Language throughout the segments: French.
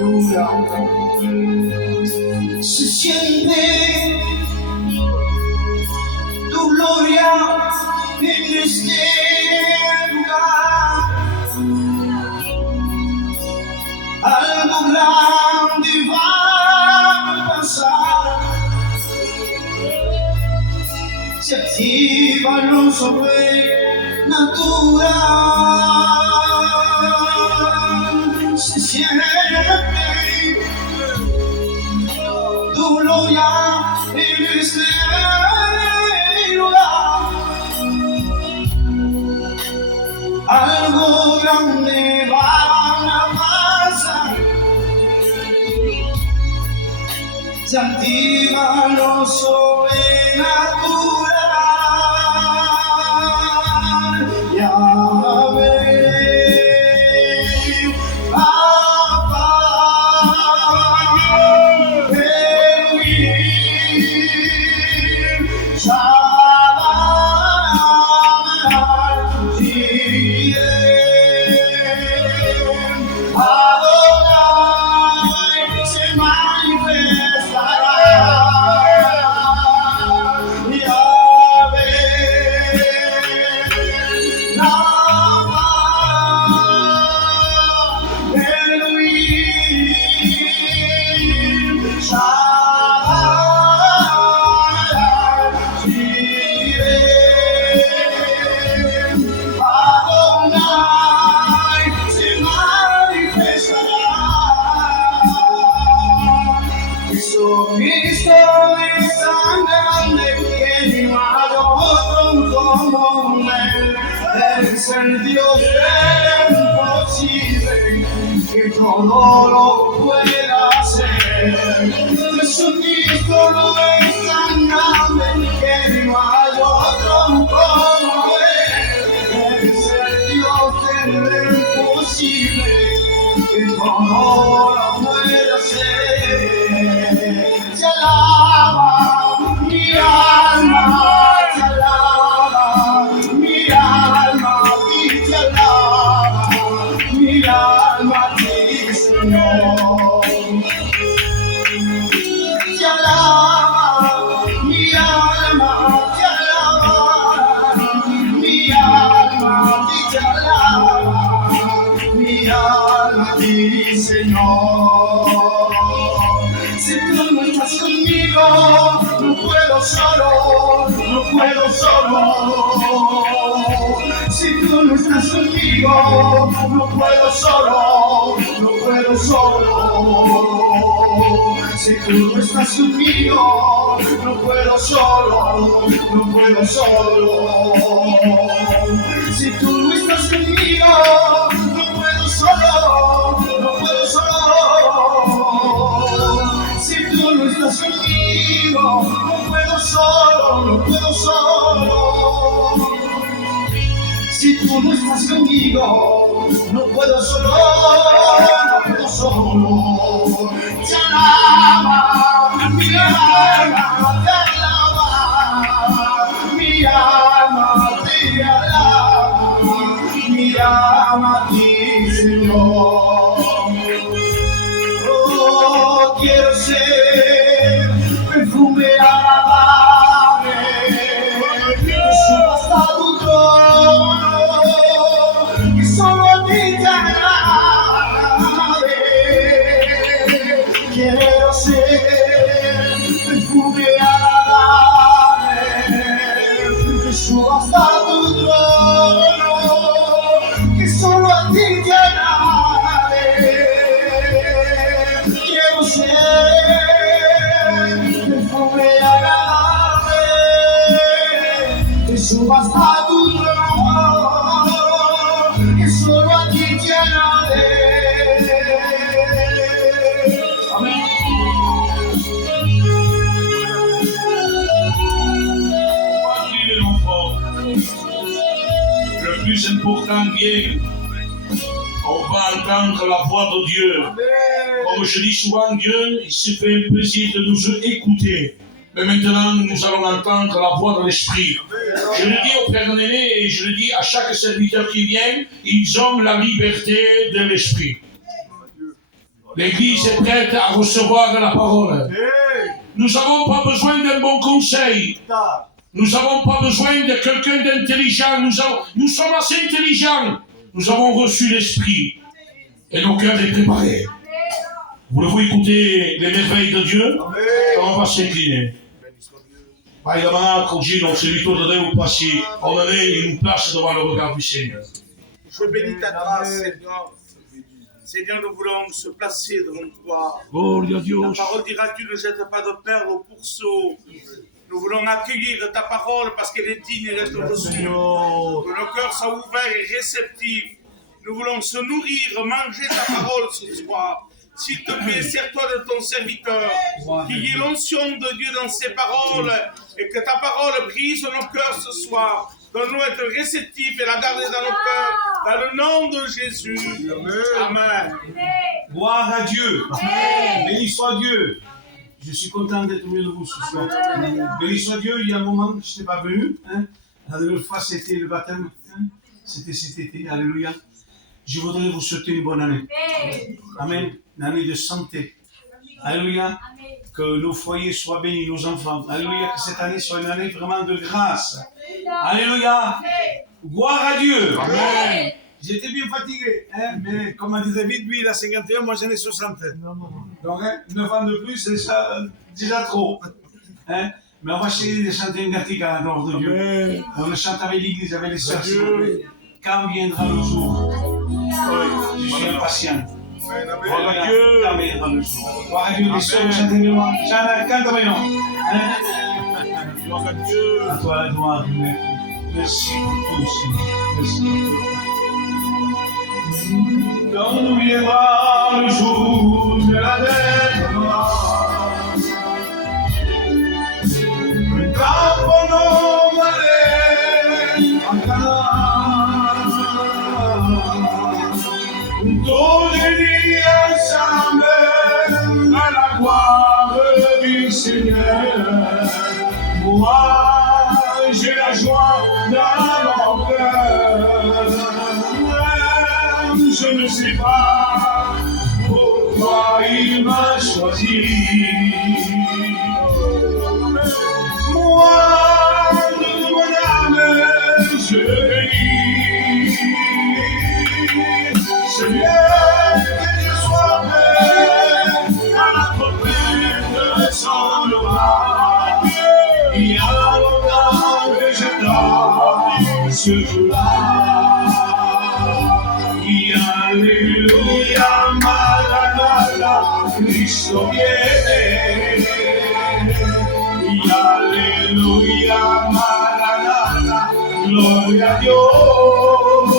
Aleluya. Se siente tu gloria en este lugar. Algo grande va a pasar. Se activa lo sobrenatural. Se siente tu gloria en este lugar. Algo grande va a pasar. Se activa lo sobrenatural. Es el Dios del imposible, que todo lo puede hacer. Jesucristo no es tan grande, que no hay otro como Él. Es el Dios del imposible, que todo lo puede hacer. Se alaba mi alma, se alaba mi alma, te alaba, mi alma ti, Señor. Te alaba, mi alma, te alaba, mi alma te alaba, mi alma ti, Señor. Si tú no estás conmigo, no puedo solo, no puedo solo. Si tú no estás conmigo, no puedo solo, no puedo solo. Si tú no estás conmigo, no puedo solo, no puedo solo. Si tú no estás conmigo, no puedo solo, no puedo solo. Si tú no estás conmigo, no puedo solo, no puedo solo. Si tú no estás conmigo, no puedo solo, no puedo solo. Te alaba, mi alma te alaba, mi alma te alaba, mi alma a ti, Señor. Oh, quiero ser perfume agradable que suba hasta tu trono. Quiero ser perfume agradable que suba hasta tu trono, que solo a ti te agrade. Quiero ser perfume agradable que suba hasta tu trono, que solo a ti te agrade. Le plus important bien, on va entendre la voix de Dieu. Comme je dis souvent, Dieu, il se fait un plaisir de nous écouter. Mais maintenant, nous allons entendre la voix de l'Esprit. Je le dis aux frères aînés et je le dis à chaque serviteur qui vient, ils ont la liberté de l'Esprit. L'Église est prête à recevoir la parole. Nous n'avons pas besoin d'un bon conseil. Nous n'avons pas besoin de quelqu'un d'intelligent. Nous sommes assez intelligents. Nous avons reçu l'Esprit. Et nos cœurs sont préparés. Voulez-vous écouter les merveilles de Dieu? On va s'incliner. On une place devant le regard du Seigneur. Je bénis ta grâce, Seigneur. Seigneur, nous voulons se placer devant toi. Ta parole dira, tu ne jettes pas de perles au pourceau. Nous voulons accueillir ta parole parce qu'elle est digne d'être reçue. Que nos cœurs soient ouverts et réceptifs. Nous voulons se nourrir, manger ta parole ce soir. S'il te plaît, sers-toi de ton serviteur, qu'il y ait l'onction de Dieu dans ses paroles et que ta parole brise nos cœurs ce soir. Donne-nous être réceptifs et la garder dans nos cœurs, dans le nom de Jésus. Amen. Gloire à Dieu. Amen. Béni soit Dieu. Je suis content d'être au milieu de vous ce soir. Béni soit Dieu, il y a un moment que je n'étais pas venu. La dernière fois, c'était le baptême. C'était cet été. Alléluia. Je voudrais vous souhaiter une bonne année. Amen. Une année de santé. Alléluia. Que nos foyers soient bénis, nos enfants. Alléluia. Que cette année soit une année vraiment de grâce. Alléluia. Gloire à Dieu. Amen. J'étais bien fatigué. Mais comme on dit David, lui, il a 51, moi j'en ai 60. Donc, 9 ans de plus, c'est déjà trop. Mais on va essayer de chanter une cantique à la gloire de Dieu. On le chante avec l'église, avec les sœurs, s'il vous plaît. Quand viendra le jour? Je suis impatient. Gloire à Dieu. Quand viendra le jour? Gloire à Dieu, les sœurs, vous chantez avec moi. Chante avec nous. Gloire à Dieu. À toi la gloire, Maître. Merci pour tout, Seigneur. Merci pour tout. Quand viendra le jour de la terre noire, quand on va aller en Canaan, tous unis ensemble à la gloire du Seigneur. Moi, j'ai la joie dans mon cœur. Je ne sais pas pourquoi il m'a choisi. Moi, de mon âme, je bénis. Seigneur, que je sois prêt à la promesse de son orage. Il y a longtemps que j'attends ce jour-là. Alléluia, Maranatha, Cristo viene. Alléluia, Maranatha, gloria a Dios.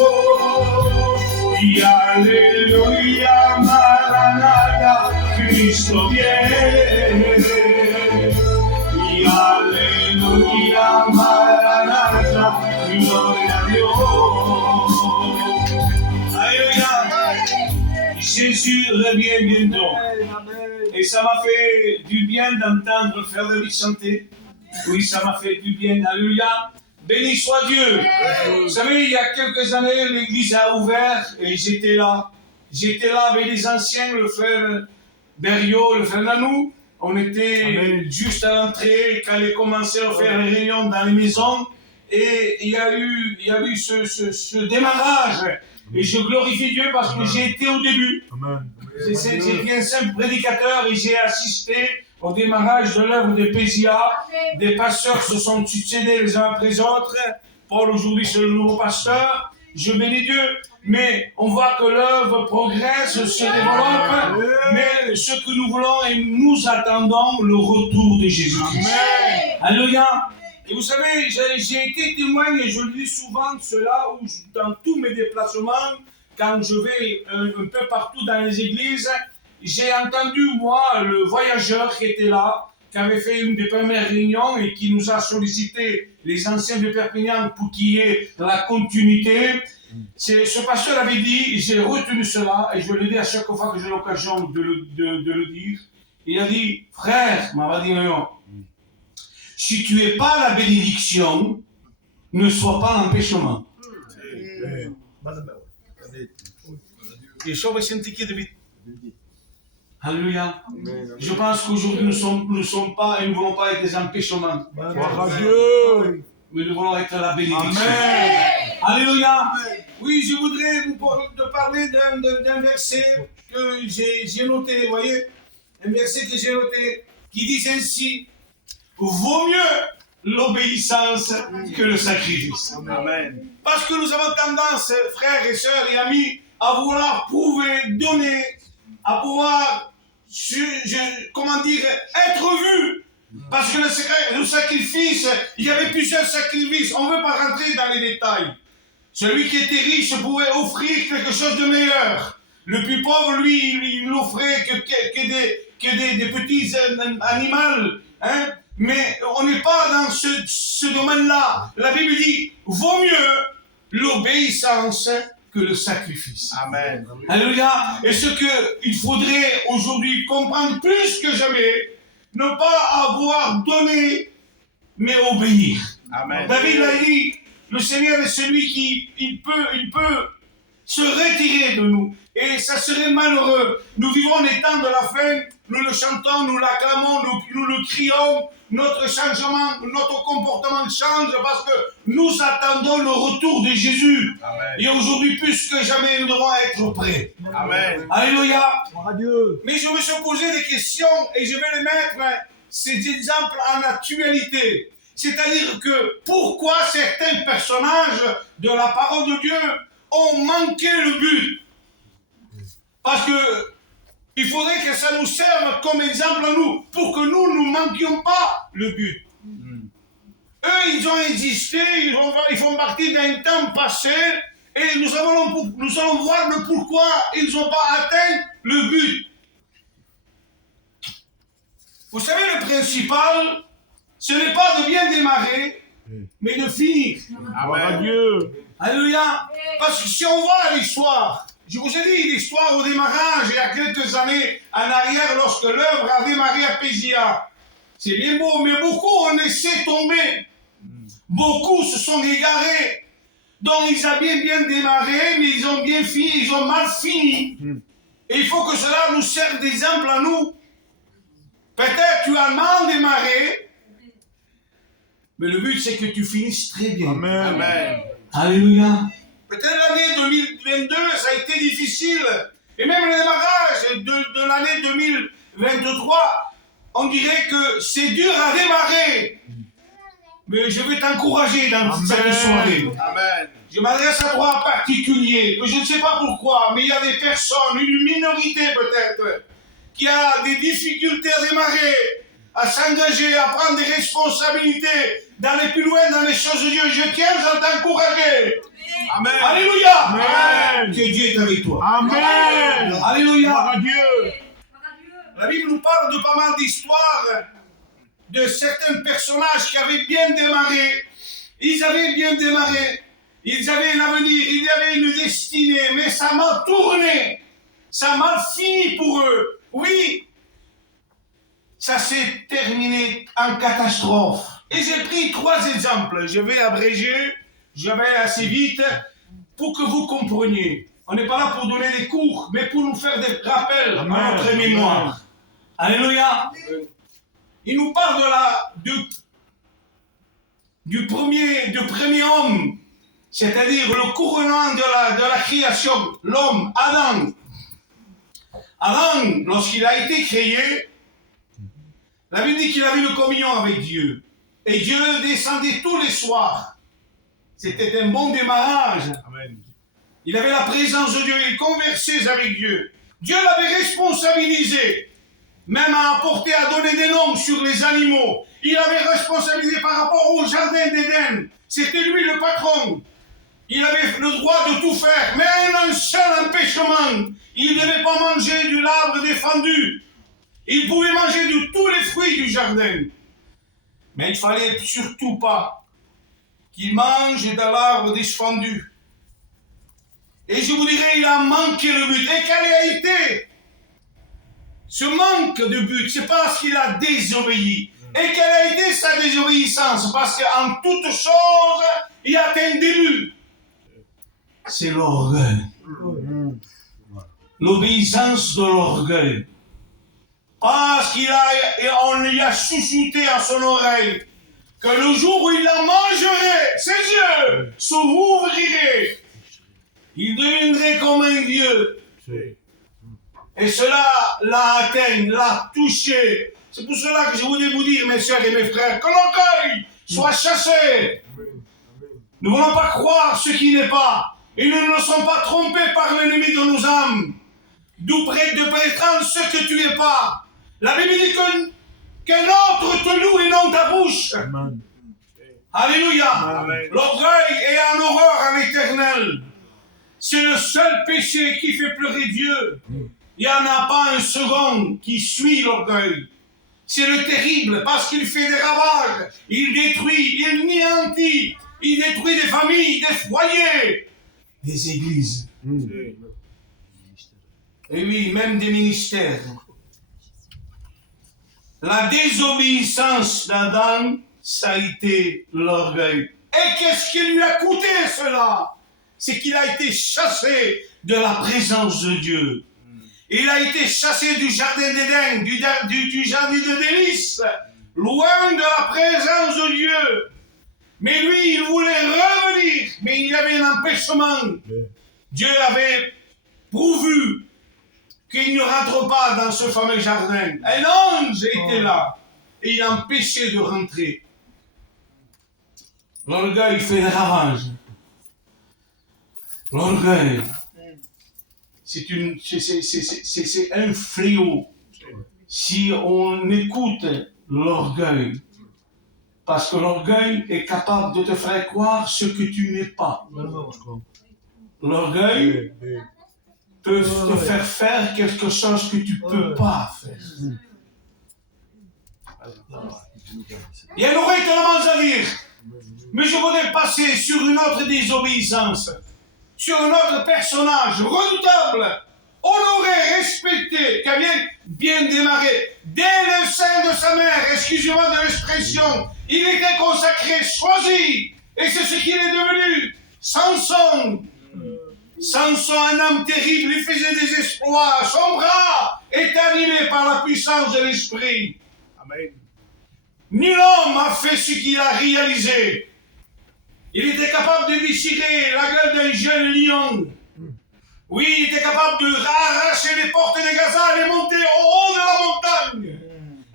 Alléluia, Maranatha, Cristo viene. Alléluia, Maranatha, gloria a Dios. Jésus revient bientôt. Et ça m'a fait du bien d'entendre Frédéric chanter. Oui, ça m'a fait du bien. Alléluia. Béni soit Dieu. Vous savez, il y a quelques années, l'église a ouvert et j'étais là. J'étais là avec les anciens, le frère Berriot, le frère Nanou. On était juste à l'entrée quand ils commençaient à faire les réunions dans les maisons. Et il y a eu ce démarrage. Et je glorifie Dieu parce que j'ai été au début. J'étais un simple prédicateur et j'ai assisté au démarrage de l'œuvre de Pésia. Des pasteurs se sont succédés les uns après les autres. Paul aujourd'hui c'est le nouveau pasteur. Je bénis Dieu. Mais on voit que l'œuvre progresse, se développe. Mais ce que nous voulons et nous attendons le retour de Jésus. Alléluia. Et vous savez, j'ai été témoin, et je le dis souvent, de cela, où dans tous mes déplacements, quand je vais un peu partout dans les églises, j'ai entendu, moi, le voyageur qui était là, qui avait fait une des premières réunions et qui nous a sollicité, les anciens de Perpignan, pour qu'il y ait la continuité. Ce pasteur avait dit, j'ai retenu cela, et je le dis à chaque fois que j'ai l'occasion de le dire, il a dit, frère, m'a dit non. Si tu n'es pas la bénédiction, ne sois pas l'empêchement. Alléluia. Je pense qu'aujourd'hui, nous ne sommes pas et nous ne voulons pas être des empêchements. Gloire à Dieu. Mais nous voulons être la bénédiction. Amen. Alléluia. Oui, je voudrais vous parler d'un verset que j'ai noté, vous voyez, un verset que j'ai noté, qui dit ainsi, vaut mieux l'obéissance que le sacrifice. Amen. Parce que nous avons tendance, frères et sœurs et amis, à vouloir prouver, donner, à pouvoir, comment dire, être vu. Parce que le sacrifice, il y avait plusieurs sacrifices. On ne veut pas rentrer dans les détails. Celui qui était riche pouvait offrir quelque chose de meilleur. Le plus pauvre, lui, il n'offrait que des petits animaux. Hein? Mais on n'est pas dans ce domaine-là. La Bible dit, vaut mieux l'obéissance que le sacrifice. Amen. Alléluia. Et ce qu'il faudrait aujourd'hui comprendre plus que jamais, ne pas avoir donné, mais obéir. Amen. David a dit, le Seigneur est celui qui il peut se retirer de nous. Et ça serait malheureux. Nous vivons les temps de la fin, nous le chantons, nous l'acclamons, nous le crions. Notre changement, notre comportement change parce que nous attendons le retour de Jésus. Amen. Et aujourd'hui, plus que jamais, nous devons être prêts. Amen. Alléluia. Gloire à Dieu. Mais je me suis posé des questions et je vais les mettre, ces exemples en actualité. C'est-à-dire que pourquoi certains personnages de la parole de Dieu ont manqué le but? Parce que il faudrait que ça nous serve comme exemple à nous, pour que nous ne manquions pas le but. Eux, ils ont existé, ils font partie d'un temps passé, et nous allons voir le pourquoi ils n'ont pas atteint le but. Vous savez, le principal, ce n'est pas de bien démarrer, mais de finir. Gloire à Dieu. Alléluia. Parce que si on voit l'histoire, je vous ai dit l'histoire au démarrage, il y a quelques années en arrière, lorsque l'œuvre a démarré à Pézia. C'est bien beau, mais beaucoup ont laissé tomber. Beaucoup se sont égarés. Donc ils avaient bien démarré, mais ils ont bien fini, ils ont mal fini. Et il faut que cela nous serve d'exemple à nous. Peut-être tu as mal démarré, mais le but c'est que tu finisses très bien. Amen. Amen. Alléluia. Peut-être l'année 2022, ça a été difficile. Et même le démarrage de l'année 2023, on dirait que c'est dur à démarrer. Mais je vais t'encourager dans cette soirée. Amen. Je m'adresse à toi en particulier. Je ne sais pas pourquoi, mais il y a des personnes, une minorité peut-être, qui a des difficultés à démarrer, à s'engager, à prendre des responsabilités, d'aller plus loin dans les choses de Dieu. Je tiens à t'encourager. Amen. Alléluia. Amen. Que Dieu est avec toi. Amen. Alléluia. Gloire à Dieu. La Bible nous parle de pas mal d'histoires de certains personnages qui avaient bien démarré. Ils avaient bien démarré. Ils avaient un avenir, ils avaient une destinée, mais ça a mal tourné. Ça a mal fini pour eux. Oui, ça s'est terminé en catastrophe. Et j'ai pris 3 exemples. Je vais abréger, je vais assez vite pour que vous compreniez. On n'est pas là pour donner des cours, mais pour nous faire des rappels à notre mémoire. Alléluia. Il nous parle du premier homme, c'est-à-dire le couronnement de la création, l'homme, Adam. Adam, lorsqu'il a été créé, la Bible dit qu'il avait une communion avec Dieu. Et Dieu descendait tous les soirs. C'était un bon démarrage. Amen. Il avait la présence de Dieu, il conversait avec Dieu. Dieu l'avait responsabilisé, même à apporter, à donner des noms sur les animaux. Il avait responsabilisé par rapport au jardin d'Éden. C'était lui le patron. Il avait le droit de tout faire, mais un seul empêchement. Il ne devait pas manger de l'arbre défendu. Il pouvait manger de tous les fruits du jardin. Mais il ne fallait surtout pas qu'il mange de l'arbre défendu. Et je vous dirais, il a manqué le but. Et quel a été ce manque de but? C'est parce qu'il a désobéi. Et quelle a été sa désobéissance? Parce qu'en toute chose, il y a un début. C'est l'orgueil. L'obéissance de l'orgueil. Parce qu'on lui a chuchoté à son oreille que le jour où il la mangerait, ses yeux s'ouvriraient. Il deviendrait comme un Dieu. Et cela l'a atteint, l'a touché. C'est pour cela que je voulais vous dire, mes sœurs et mes frères, que l'orgueil soit chassé. Nous ne voulons pas croire ce qui n'est pas. Et nous ne nous sommes pas trompés par l'ennemi de nos âmes. D'où près de prétendre ce que tu n'es pas. La Bible dit qu'un autre te loue et non ta bouche. Amen. Alléluia. L'orgueil est en horreur à l'éternel. C'est le seul péché qui fait pleurer Dieu. Il n'y en a pas un second qui suit l'orgueil. C'est le terrible parce qu'il fait des ravages. Il détruit, il anéantit. Il détruit des familles, des foyers, des églises. Et oui, même des ministères. La désobéissance d'Adam, ça a été l'orgueil. Et qu'est-ce qui lui a coûté cela? C'est qu'il a été chassé de la présence de Dieu. Il a été chassé du jardin d'Éden, du jardin de délices, loin de la présence de Dieu. Mais lui, il voulait revenir, mais il y avait un empêchement. Dieu avait pourvu qu'il ne rentre pas dans ce fameux jardin. Un ange était là et il empêchait de rentrer. L'orgueil fait des ravages. L'orgueil, c'est un fléau. Si on écoute l'orgueil, parce que l'orgueil est capable de te faire croire ce que tu n'es pas. L'orgueil peut te faire faire quelque chose que tu ne peux pas faire. Il y aurait tellement à dire, mais je voudrais passer sur une autre désobéissance, sur un autre personnage redoutable, honoré, respecté, qui a bien démarré. Dès le sein de sa mère, excusez-moi de l'expression, il était consacré, choisi, et c'est ce qu'il est devenu. Samson. Samson, un homme terrible, il faisait des exploits. Son bras est animé par la puissance de l'esprit. Amen. Nul homme a fait ce qu'il a réalisé. Il était capable de déchirer la gueule d'un jeune lion. Oui, il était capable de arracher les portes de Gaza et les monter au haut de la montagne.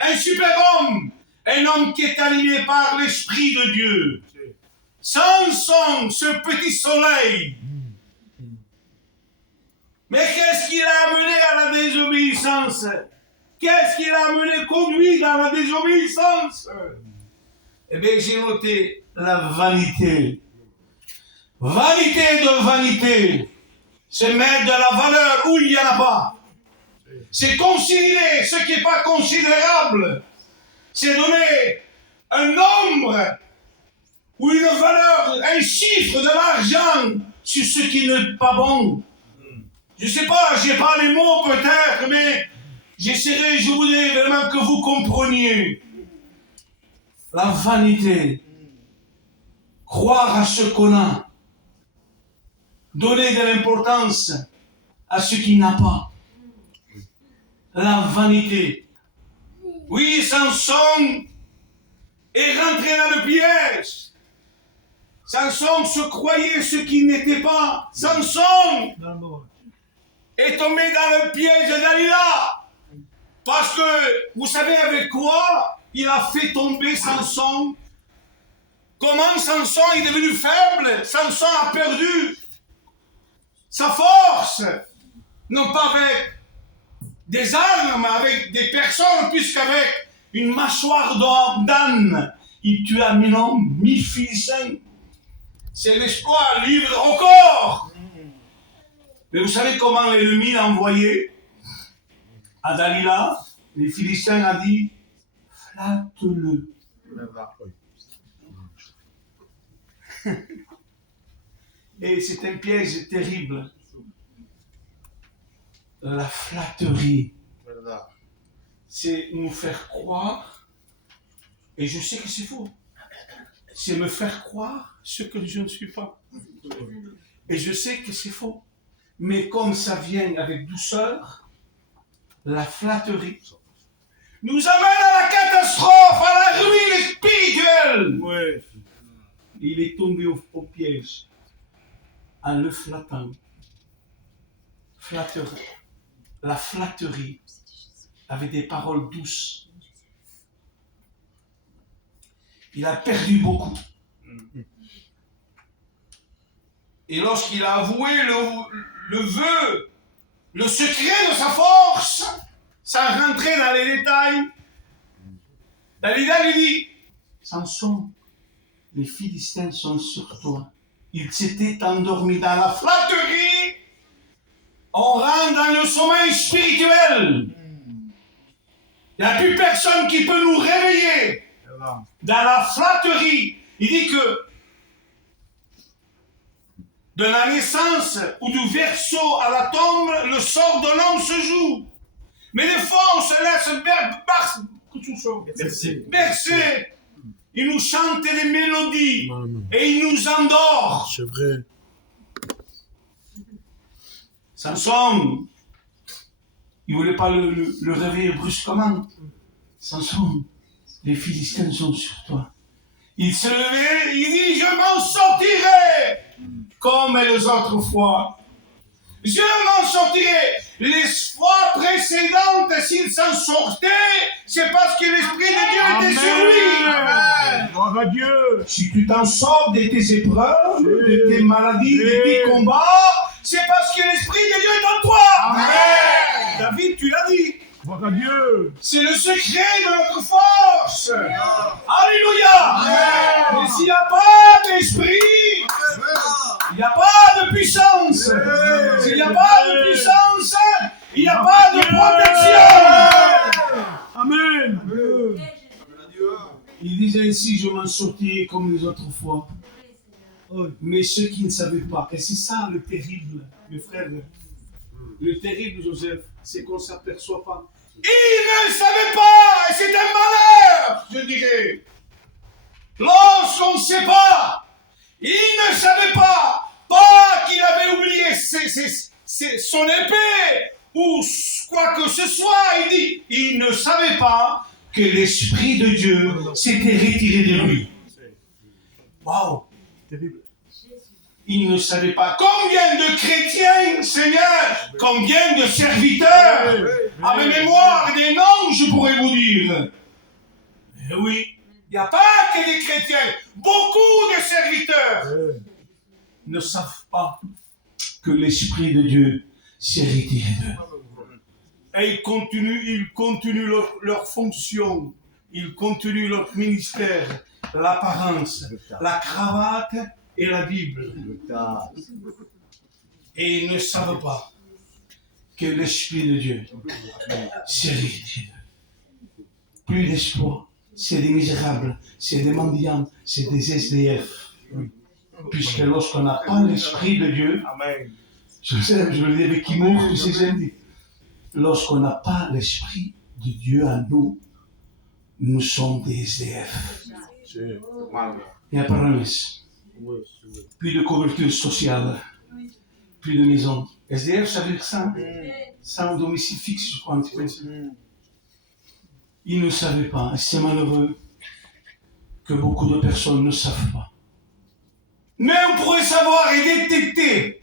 Un super-homme, un homme qui est animé par l'Esprit de Dieu. Samson, ce petit soleil. Mais qu'est-ce qui l'a amené à la désobéissance? Qu'est-ce qui l'a amené, conduit dans la désobéissance? Eh bien, j'ai noté la vanité. Vanité de vanité. C'est mettre de la valeur où il n'y en a pas. C'est considérer ce qui n'est pas considérable. C'est donner un nombre ou une valeur, un chiffre de l'argent sur ce qui n'est pas bon. Je ne sais pas, je n'ai pas les mots peut-être, mais j'essaierai, je voudrais vraiment que vous compreniez. La vanité. Croire à ce qu'on a. Donner de l'importance à ce qu'il n'a pas. La vanité. Oui, Samson est rentré dans le piège. Samson se croyait ce qu'il n'était pas. Samson est tombé dans le piège de Dalila. Parce que, vous savez avec quoi il a fait tomber Samson? Comment Samson est devenu faible? Samson a perdu sa force. Non pas avec des armes, mais avec des personnes, puisqu'avec une mâchoire d'âne, il tua 1000 hommes, 1000 Philistins. C'est l'exploit, livre de record. Mais vous savez comment l'ennemi l'a envoyé à Dalila? Les Philistins ont dit, flatte-le. Et c'est un piège terrible. La flatterie. C'est nous faire croire, et je sais que c'est faux, c'est me faire croire ce que je ne suis pas. Et je sais que c'est faux. Mais comme ça vient avec douceur, la flatterie, nous amène à la catastrophe, à la ruine spirituelle. Ouais. Il est tombé au piège en le flattant. Flatteur. La flatterie avec des paroles douces. Il a perdu beaucoup. Et lorsqu'il a avoué le vœu, le secret de sa force, sans rentrer dans les détails, Dalila lui dit, Samson, les Philistins sont sur toi. Il s'était endormi dans la flatterie. On rentre dans le sommeil spirituel. Il n'y a plus personne qui peut nous réveiller. Dans la flatterie. Il dit que de la naissance ou du verseau à la tombe, le sort de l'homme se joue. Mais des fois, on se laisse bercer. Il nous chante des mélodies et il nous endort. C'est vrai. Samson, il ne voulait pas le réveiller brusquement. Samson, les Philistins sont sur toi. Il se levait, il dit, je m'en sortirai comme les autres fois. Je m'en sortirai. Les fois précédentes, s'il s'en sortait, c'est parce que l'Esprit de Dieu était sur lui. Amen. Gloire à Dieu. Si tu t'en sors de tes épreuves, de tes maladies, de tes combats, c'est parce que l'Esprit de Dieu est en toi. Amen. David, tu l'as dit. Gloire à Dieu. C'est le secret de notre force. Alléluia. Et s'il n'y a pas d'esprit, il n'y a pas de puissance. S'il n'y a pas de puissance, il n'y a pas de protection. Amen. Il disait ainsi, je m'en sortirai comme les autres fois. Mais ceux qui ne savaient pas, et c'est ça le terrible, mes frères, le terrible, Joseph, c'est qu'on ne s'aperçoit pas. Il ne savait pas, et c'est un malheur, je dirais. Lorsqu'on ne sait pas, il ne savait pas qu'il avait oublié son épée, ou quoi que ce soit, il dit, il ne savait pas que l'Esprit de Dieu s'était retiré de lui. Waouh! Il ne savait pas combien de chrétiens, Seigneur, combien de serviteurs, à ma mémoire des noms, je pourrais vous dire. Eh oui, il n'y a pas que des chrétiens, beaucoup de serviteurs ne savent pas que l'Esprit de Dieu s'est retiré d'eux. Et ils continuent leur fonction, ils continuent leur ministère, l'apparence, la cravate et la Bible. Et ils ne savent pas que l'Esprit de Dieu s'est retiré d'eux. Plus d'espoir, c'est des misérables, c'est des mendiants, c'est des SDF. Puisque lorsqu'on n'a pas l'Esprit de Dieu, je le dis avec humour, tu sais, j'aime dire, lorsqu'on n'a pas l'Esprit de Dieu en nous, nous sommes des SDF. Il n'y a pas de promesse. Plus de couverture sociale, plus de maison. SDF, ça veut dire ça, sans domicile fixe, je crois, un petit peu. Ils ne savaient pas, et c'est malheureux que beaucoup de personnes ne savent pas. Mais on pourrait savoir et détecter.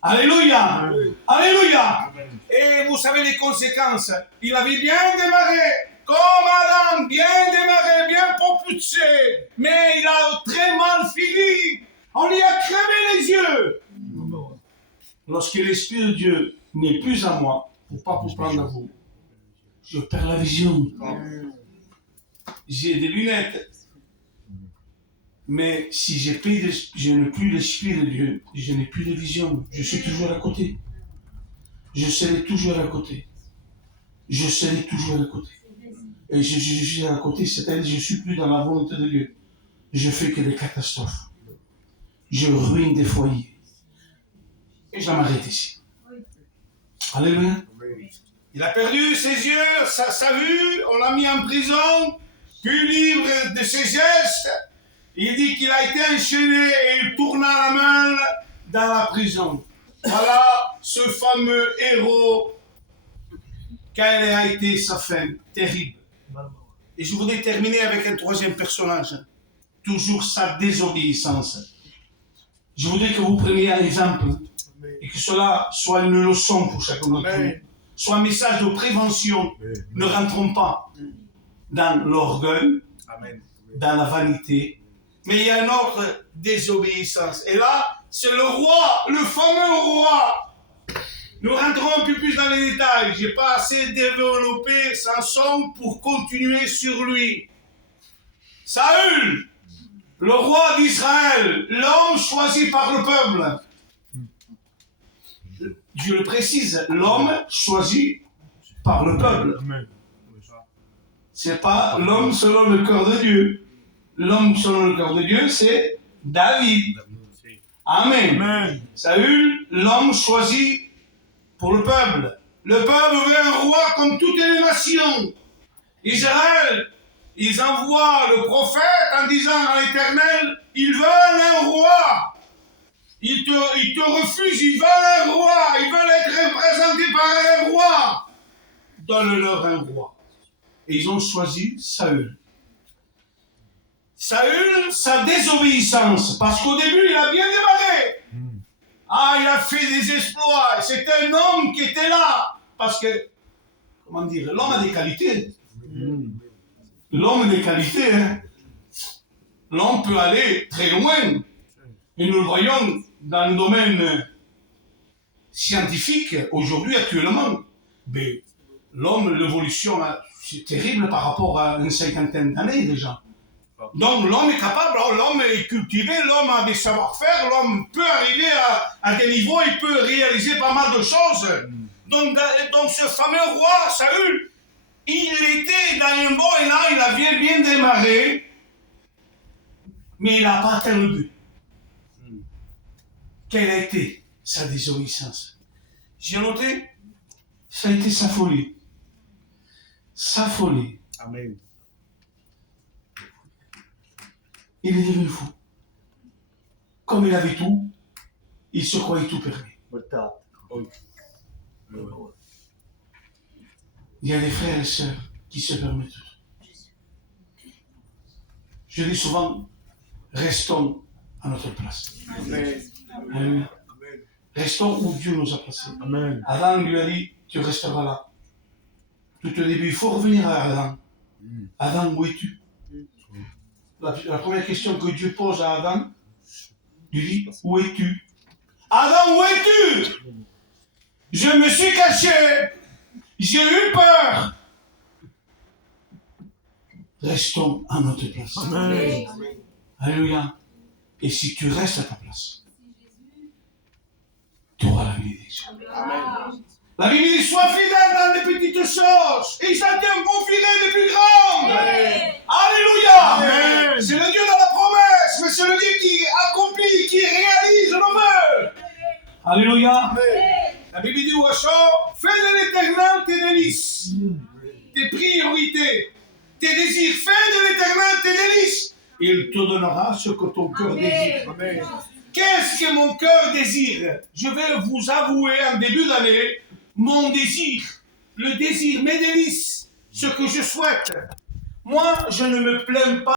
Alléluia. Alléluia. Et vous savez les conséquences. Il avait bien démarré, comme Adam, bien démarré, bien propulsé. Mais il a très mal fini. On lui a crevé les yeux. Lorsque l'Esprit de Dieu n'est plus à moi, pour pas vous prendre à vous, je perds la vision. J'ai des lunettes. Mais si je n'ai plus l'Esprit de Dieu, je n'ai plus de vision. Je suis toujours à côté. Je serai toujours à côté. Je serai toujours à côté. Et je suis à côté, c'est-à-dire je ne suis plus dans la volonté de Dieu. Je fais que des catastrophes. Je ruine des foyers. Et je m'arrête ici. Alléluia. Il a perdu ses yeux, sa vue, on l'a mis en prison, puis libre de ses gestes. Il dit qu'il a été enchaîné et il tourna la main dans la prison. Voilà ce fameux héros, quelle a été sa fin terrible. Et je voudrais terminer avec un troisième personnage. Toujours sa désobéissance. Je voudrais que vous preniez un exemple et que cela soit une leçon pour chacun d'entre nous. Soit un message de prévention. Ne rentrons pas dans l'orgueil, dans la vanité. Mais il y a une autre désobéissance. Et là, c'est le roi, le fameux roi. Nous rentrons un peu plus dans les détails. Je n'ai pas assez développé Samson pour continuer sur lui. Saül, le roi d'Israël, l'homme choisi par le peuple. Je le précise, l'homme choisi par le peuple. C'est pas l'homme selon le cœur de Dieu. L'homme selon le cœur de Dieu, c'est David. Amen. Amen. Saül, l'homme choisi pour le peuple. Le peuple veut un roi comme toutes les nations. Israël, ils envoient le prophète en disant à l'Éternel, ils veulent un roi. Ils te refusent, ils veulent un roi. Ils veulent être représentés par un roi. Donne-leur un roi. Et ils ont choisi Saül. Saül, sa désobéissance, parce qu'au début, il a bien démarré. Ah, il a fait des exploits. C'était un homme qui était là. Parce que, comment dire, l'homme a des qualités. L'homme a des qualités. Hein. L'homme peut aller très loin. Et nous le voyons dans le domaine scientifique, aujourd'hui, actuellement. Mais l'homme, l'évolution, c'est terrible par rapport à une cinquantaine d'années déjà. Donc l'homme est capable, l'homme est cultivé, l'homme a des savoir-faire, l'homme peut arriver à des niveaux, il peut réaliser pas mal de choses. Donc ce fameux roi, Saül, il était dans un bon élan, il avait bien démarré, mais il n'a pas atteint le but. Quelle a été sa désobéissance? J'ai noté, ça a été sa folie. Sa folie. Amen. Il est devenu fou. Comme il avait tout, il se croyait tout permis. Il y a des frères et sœurs qui se permettent tout. Je dis souvent, restons à notre place. Amen. Restons où Dieu nous a placés. Amen. Adam lui a dit, tu resteras là. Tout au début, il faut revenir à Adam. Adam, où es-tu? La première question que Dieu pose à Adam, lui dit, où es-tu? Adam, où es-tu? Je me suis caché. J'ai eu peur. Restons à notre place. Amen. Alléluia. Et si tu restes à ta place, tu auras la bénédiction. La Bible dit, sois fidèle dans les petites choses, et il s'en tient confident des plus grandes. Alléluia. Amen. C'est le Dieu de la promesse, mais c'est le Dieu qui accomplit, qui réalise nos vœux. Alléluia. La Bible dit, fais de l'Éternel tes délices, tes priorités, tes désirs. Fais de l'Éternel tes délices. Il te donnera ce que ton cœur désire. Amen. Qu'est-ce que mon cœur désire? Je vais vous avouer en début d'année, mon désir, le désir, mes délices, ce que je souhaite. Moi, je ne me plains pas.